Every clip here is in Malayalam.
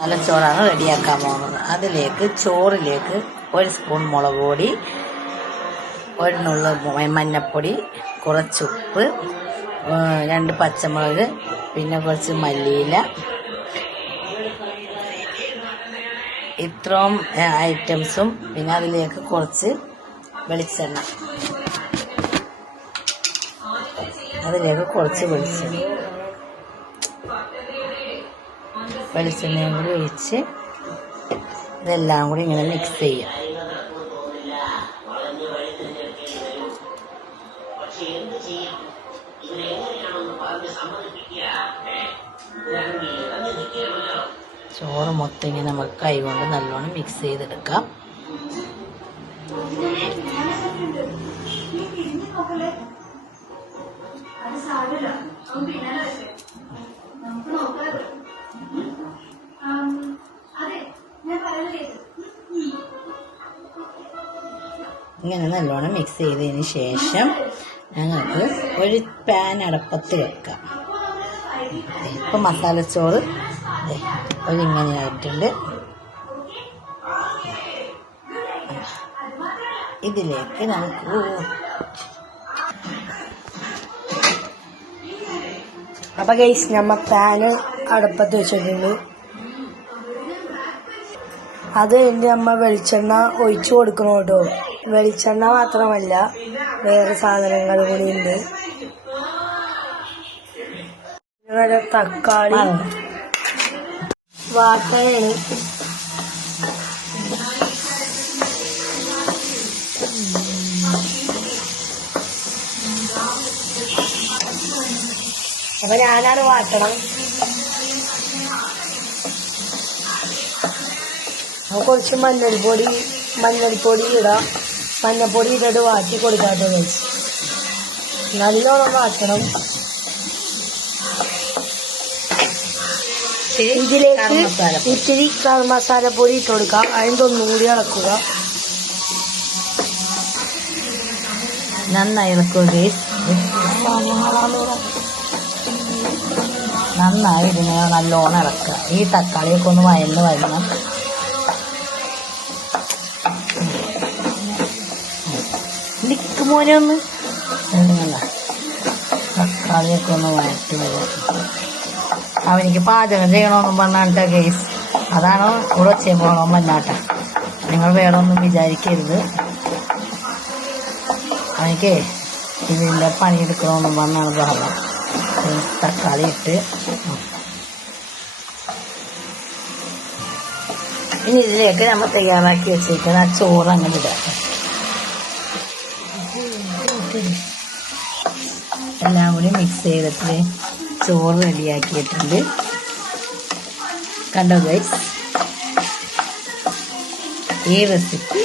നല്ല ചോറാണ് റെഡിയാക്കാൻ പോകുന്നത്. അതിലേക്ക് ചോറിലേക്ക് 1 സ്പൂൺ മുളക് പൊടി, 1 നുള്ള മഞ്ഞപ്പൊടി, കുറച്ചുപ്പ്, 2 പച്ചമുളക്, പിന്നെ കുറച്ച് മല്ലിയില, ഇത്രയും ഐറ്റംസും. പിന്നെ അതിലേക്ക് കുറച്ച് വെളിച്ചെണ്ണ, വെളിച്ചെണ്ണയും കൂടി ഒഴിച്ച് ഇതെല്ലാം കൂടി ഇങ്ങനെ മിക്സ് ചെയ്യാം. ചോറ് മൊത്തം ഇങ്ങനെ നമുക്ക് കൈ കൊണ്ട് നല്ലോണം മിക്സ് ചെയ്തെടുക്കാം. ഇങ്ങനെ നല്ലോണം മിക്സ് ചെയ്തതിന് ശേഷം ഞങ്ങൾക്ക് ഒരു പാൻ അടപ്പത്ത് വെക്കാം. ഇപ്പം മസാലച്ചോറ് ഒരിങ്ങനെ ആയിട്ടുണ്ട്. ഇതിലേക്ക് നമുക്ക് അപ്പൊ ഗൈസ് നമ്മ പാന് അടുപ്പത്ത് വെച്ചിട്ടുണ്ട്. അത് കഴിഞ്ഞ് നമ്മ വെളിച്ചെണ്ണ ഒഴിച്ചു കൊടുക്കണം കേട്ടോ. വെളിച്ചെണ്ണ മാത്രമല്ല വേറെ സാധനങ്ങൾ കൂടി ഉണ്ട്. തക്കാളി വാട്ടയാണ്. അപ്പൊ ഞാനാണ് വാട്ടണം. കുറച്ച് മഞ്ഞൾപ്പൊടി ഇടാം. മഞ്ഞൾപ്പൊടി ഇട്ടിട്ട് വാട്ടി കൊടുക്കാത്ത വെച്ച് നല്ലോണം വാട്ടണം. ഇതിലേക്ക് ഇത്തിരി മസാലപ്പൊടി ഇട്ട് കൊടുക്കാം. അതിൻ്റെ ഒന്നും കൂടി ഇളക്കുക. നന്നായി ഇളക്കുക. നന്നായി ഇതിനെ നല്ലോണം ഇളക്കുക. ഈ തക്കാളിയൊക്കെ ഒന്ന് വയന്ന് വരണം. മോനെ ഒന്ന് തക്കാളിയൊക്കെ ഒന്ന് വഴറ്റി വരും. അവനിക്ക് പാചകം ചെയ്യണമെന്നും പറഞ്ഞാട്ട ഗൈസ്. അതാണ് ഇവിടെ ചെയ്യുമ്പോഴോ മഞ്ഞാട്ട. നിങ്ങൾ വേറെ ഒന്നും വിചാരിക്കരുത്. അവനിക്ക് ഇതിൻ്റെ പണിയെടുക്കണമെന്നും പറഞ്ഞാണ് ബഹളം. തക്കാളി ഇട്ട് ഇനി ഇതിലേക്ക് നമ്മൾ തയ്യാറാക്കി വെച്ചിരിക്കുന്ന ആ ചോറ് അങ്ങനെ ഇടാം. എല്ലാം കൂടി മിക്സ് ചെയ്തിട്ട് ചോറ് റെഡിയാക്കിയിട്ടുണ്ട്. കണ്ടോ ഗൈസ്? ഈ റെസിപ്പി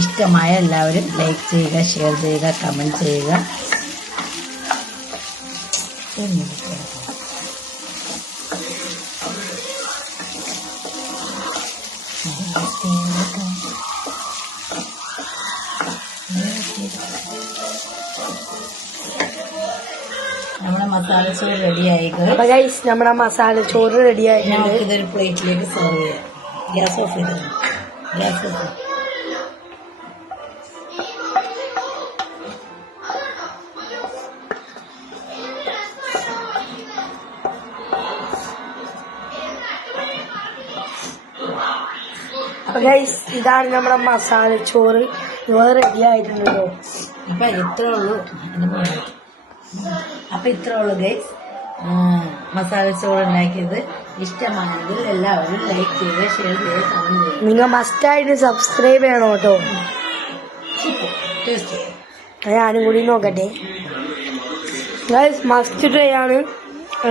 ഇഷ്ടമായ എല്ലാവരും ലൈക്ക് ചെയ്യുക, ഷെയർ ചെയ്യുക, കമൻറ്റ് ചെയ്യുക. നമ്മുടെ മസാലച്ചോറ് റെഡിയായിട്ടുണ്ട്. നമ്മുടെ മസാലച്ചോറ് റെഡിയായിട്ടുണ്ട്. ഇതൊരു പ്ലേറ്റിലേക്ക് സെർവ് ചെയ്യാം. ഗ്യാസ് ഓഫ് ചെയ്ത് ഇതാണ് നമ്മുടെ മസാലച്ചോറ്. റെഡി ആയിട്ടുണ്ടല്ലോ. അപ്പൊ ഇത്രേ ഉള്ളൂ ഗൈസ് മസാലച്ചോറ് ഉണ്ടാക്കിയത്. ഇഷ്ടമാണെങ്കിൽ എല്ലാവരും ലൈക്ക് ചെയ്യുക, ഷെയർ ചെയ്യുക, കമന്റ് ചെയ്യുക. നിങ്ങൾ മസ്റ്റായിട്ട് സബ്സ്ക്രൈബ് ചെയ്യണം കേട്ടോ. ഞാനും കൂടി നോക്കട്ടെ. മസ്റ്റ് ട്രൈ ആണ്.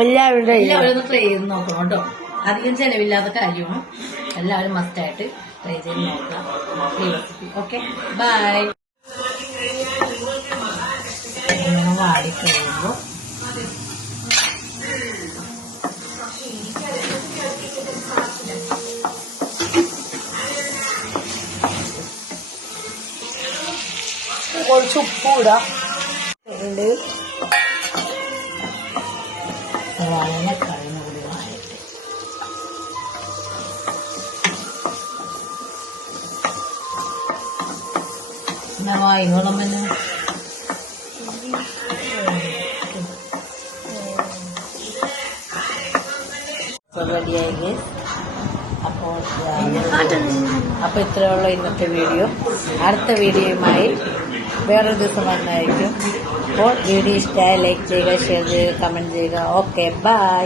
എല്ലാവരും ട്രൈ ചെയ്ത് നോക്കണം കേട്ടോ. അധികം ചെലവില്ലാത്ത കാര്യമാണ്. എല്ലാവരും മസ്റ്റായിട്ട് ട്രൈ ചെയ്ത് നോക്കാം ഈ റെസിപ്പി. Okay, by. വാടിക്കഴിയുമ്പോൾ കുറച്ച് ഉപ്പ് ഇടാം. സവാള കഴിഞ്ഞ കൂടി വാഴട്ടെ. വായിക്കണം പിന്നെ റെഡിയായി. അപ്പോൾ ഇത്രയുള്ള ഇന്നത്തെ വീഡിയോ. അടുത്ത വീഡിയോയുമായി വേറൊരു ദിവസം വന്നായിരിക്കും. അപ്പോൾ വീഡിയോ ഇഷ്ടമായി ലൈക്ക് ചെയ്യുക, ഷെയർ ചെയ്യുക, കമൻറ്റ് ചെയ്യുക. Okay, by.